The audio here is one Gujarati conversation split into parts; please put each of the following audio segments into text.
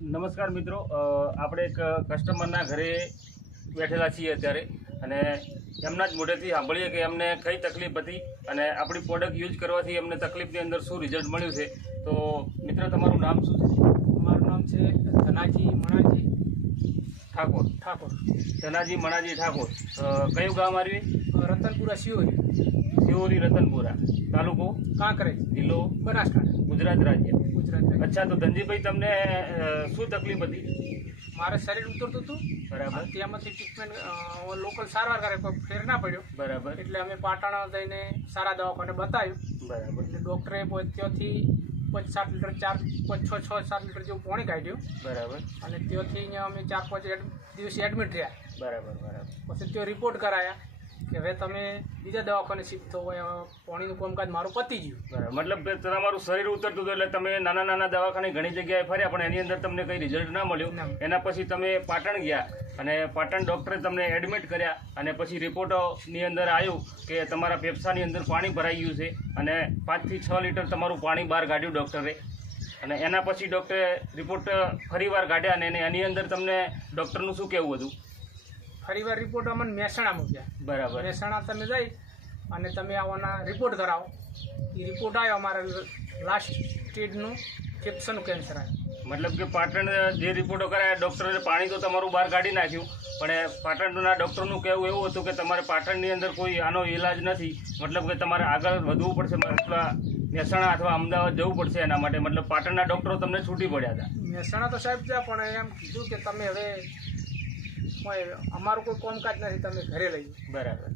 નમસ્કાર મિત્રો આપણે એક કસ્ટમરના ઘરે બેઠેલા છીએ અત્યારે અને એમના જ મોઢેથી સાંભળીએ કે એમને કઈ તકલીફ હતી અને આપણી પ્રોડક્ટ યુઝ કરવાથી એમને તકલીફની અંદર શું રિઝલ્ટ મળ્યું છે. તો મિત્રો, તમારું નામ શું છે? મારું નામ છે ધનાજી મણાજી ઠાકોર ઠાકોર. ધનાજી મણાજી ઠાકોર. કયું ગામ આવ્યું રતનપુરા શિવરી શિવોરી રતનપુરા. તાલુકો? કાંકરેજ. જિલ્લો? બનાસકાંઠા. ગુજરાત રાજ્ય. ગુજરાત અચ્છા તો ધનજીભાઈ તમને શું તકલીફ હતી? મારે શરીર ઉતરતું હતું. બરાબર. ત્યાંમાંથી ટ્રીટમેન્ટ લોકલ સારવાર કરે પણ ફેર ના પડ્યો. બરાબર. એટલે અમે પાટણ જઈને સારા દવાખાને બતાવ્યું. બરાબર. એટલે ડૉક્ટરે ત્યાંથી પાંચ સાત લીટર ચાર પાંચ છ છ સાત લીટર જેવું પાણી કાઢ્યું. બરાબર. અને ત્યાંથી અમે ચાર પાંચ દિવસે એડમિટ રહ્યા બરાબર બરાબર. પછી ત્યાં રિપોર્ટ કરાયા. કે હવે તમે બીજા દવાખાને શિફ્ટ થવો હોય પાણીનું કામકાજ મારું પતી ગયું. મતલબ કે તમારું શરીર ઉતરતું હતું એટલે તમે નાના નાના દવાખાને ઘણી જગ્યાએ ફર્યા પણ એની અંદર તમને કંઈ રિઝલ્ટ ના મળ્યું. એના પછી તમે પાટણ ગયા અને પાટણ ડૉક્ટરે તમને એડમિટ કર્યા અને પછી રિપોર્ટની અંદર આવ્યું કે તમારા ફેફસાની અંદર પાણી ભરાઈ ગયું છે અને પાંચથી છ લીટર તમારું પાણી બહાર કાઢ્યું ડૉક્ટરે અને એના પછી ડૉક્ટરે રિપોર્ટ ફરીવાર કાઢ્યા અને એની અંદર તમને ડૉક્ટરનું શું કહેવું હતું? ફરીવાર રિપોર્ટ અમને મહેસાણા મૂક્યા બરાબર. મહેસાણા તમે જઈ અને તમે આવવાના રિપોર્ટ કરાવો. એ રિપોર્ટ આવ્યો અમારે લાસ્ટ સ્ટેજનું ફેફસાનું કેન્સર આવ્યું. મતલબ કે પાટણ જે રિપોર્ટો કરાયા ડૉક્ટરે પાણી તો તમારું બહાર કાઢી નાખ્યું. પણ પાટણના ડૉક્ટરનું કહેવું એવું હતું કે તમારે પાટણની અંદર કોઈ આનો ઈલાજ નથી. મતલબ કે તમારે આગળ વધવું પડશે અથવા મહેસાણા અથવા અમદાવાદ જવું પડશે એના માટે. મતલબ પાટણના ડૉક્ટરો તમને છૂટી પડ્યા હતા. મહેસાણા તો સાહેબ ત્યાં પણ એમ કીધું કે તમે હવે અમારું કોઈ કામકાજ નથી તમે ઘરે લઈ બરાબર.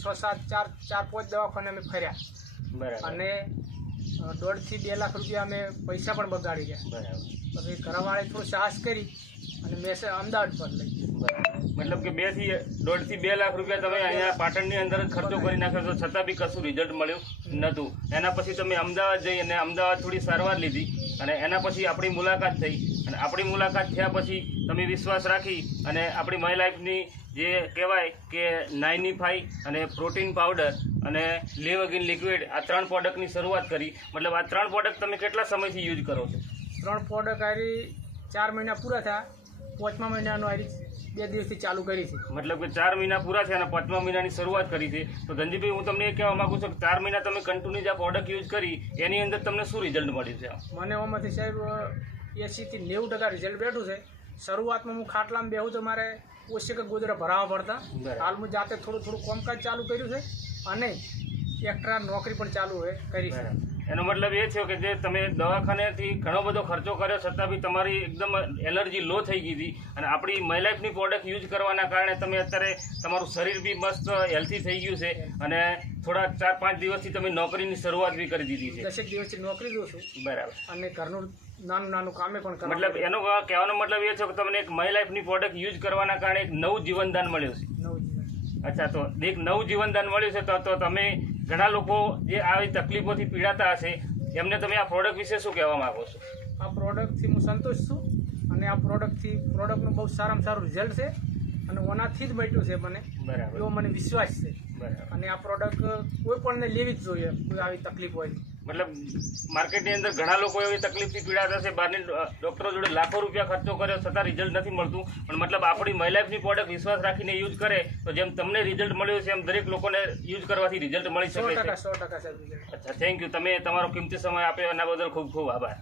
છ સાત ચાર ચાર પાંચ દવાખાને અમે ફર્યા. બરાબર. અને દોઢથી બે લાખ રૂપિયા અમે પૈસા પણ બગાડી ગયા. બરાબર. પછી ઘરવાળાએ થોડું સાહસ કરી અને મેસેજ અમદાવાદ પર લઈ બરાબર. મતલબ કે બેથી દોઢથી બે લાખ રૂપિયા તમે અહીંયા પાટણની અંદર જ ખર્ચો કરી નાખ્યો તો છતાં બી કશું રિઝલ્ટ મળ્યું નહોતું. એના પછી તમે અમદાવાદ જઈ અને અમદાવાદ થોડી સારવાર લીધી. અને એના પછી આપણી મુલાકાત થઈ. અને આપણી મુલાકાત થયા પછી તમે વિશ્વાસ રાખી અને આપણી માય લાઈફની જે કહેવાય કે નાઇનીફાઈ અને પ્રોટીન પાવડર અને લેવગિન લિક્વિડ આ ત્રણ પ્રોડક્ટની શરૂઆત કરી. મતલબ આ ત્રણ પ્રોડક્ટ તમે કેટલા સમયથી યુઝ કરો છો? ત્રણ પ્રોડક્ટ હારી ચાર મહિના પૂરા થયા. પાંચમા મહિનાનું હારી બે દિવસથી ચાલુ કરી છે. મતલબ કે ચાર મહિના પૂરા થયા અને પાંચમા મહિનાની શરૂઆત કરી છે. તો ધનજીભાઈ હું તમને એ કહેવા માગું છું કે ચાર મહિના તમે કન્ટિન્યુ જે આ પ્રોડક્ટ યુઝ કરી એની અંદર તમને શું રિઝલ્ટ મળ્યું છે? મને એમાંથી સાહેબ એંસીથી નેવું ટકા રિઝલ્ટ બેઠું છે. શરૂઆતમાં હું ખાટલામાં બેહું તો મારે ઓછી કે ગોદરા ભરાવા પડતા. હાલ હું જાતે થોડું થોડું કામકાજ ચાલુ કર્યું છે અને એક્સ્ટ્રા નોકરી પણ ચાલુ હોય કરી છે. એનો મતલબ એ છે કે જે તમે દવાખાનેથી ઘણો બધો ખર્ચો કર્યો છતાં બી તમારી એકદમ એલર્જી લો થઈ ગઈ હતી. અને આપણી માયલાઇફની પ્રોડક્ટ યુઝ કરવાના કારણે તમે અત્યારે તમારું શરીર બી મસ્ત હેલ્થી થઈ ગયું છે. અને થોડા ચાર પાંચ દિવસથી તમે નોકરીની શરૂઆત બી કરી દીધી છે. દસેક દિવસથી નોકરી દો છું. બરાબર. અને ઘરનું નાનું નાનું કામે પણ મતલબ એનો કહેવાનો મતલબ એ છે કે તમને એક માય લાઈફની પ્રોડક્ટ યુઝ કરવાના કારણે એક નવું જીવનદાન મળ્યું છે. અચ્છા તો એક નવું જીવનદાન મળ્યું છે તો તો તમે ઘણા લોકો જે આવી તકલીફોથી પીડાતા હશે એમને તમે આ પ્રોડક્ટ વિશે શું કહેવા માગો છો? આ પ્રોડક્ટથી હું સંતોષ છું અને આ પ્રોડક્ટથી પ્રોડક્ટનું બહુ સારામાં સારું રિઝલ્ટ છે અને ઓનાથી જ મટ્યું છે મને. બરાબર. એવો મને વિશ્વાસ છે. બરાબર. અને આ પ્રોડક્ટ કોઈ પણને લેવી જ જોઈએ કોઈ આવી તકલીફ હોય મતલબ માર્કેટની અંદર ઘણા લોકો એવી તકલીફથી પીડાતા થશે બહારની ડૉક્ટરો જોડે લાખો રૂપિયા ખર્ચો કર્યો છતાં રિઝલ્ટ નથી મળતું. પણ મતલબ આપણી માય લાઈફની પ્રોડક્ટ વિશ્વાસ રાખીને યુઝ કરે તો જેમ તમને રિઝલ્ટ મળ્યું છે એમ દરેક લોકોને યુઝ કરવાથી રિઝલ્ટ મળી શકે છે. અચ્છા થેન્ક યુ તમે તમારો કિંમતી સમય આપ્યો એના બદલ ખૂબ ખૂબ આભાર.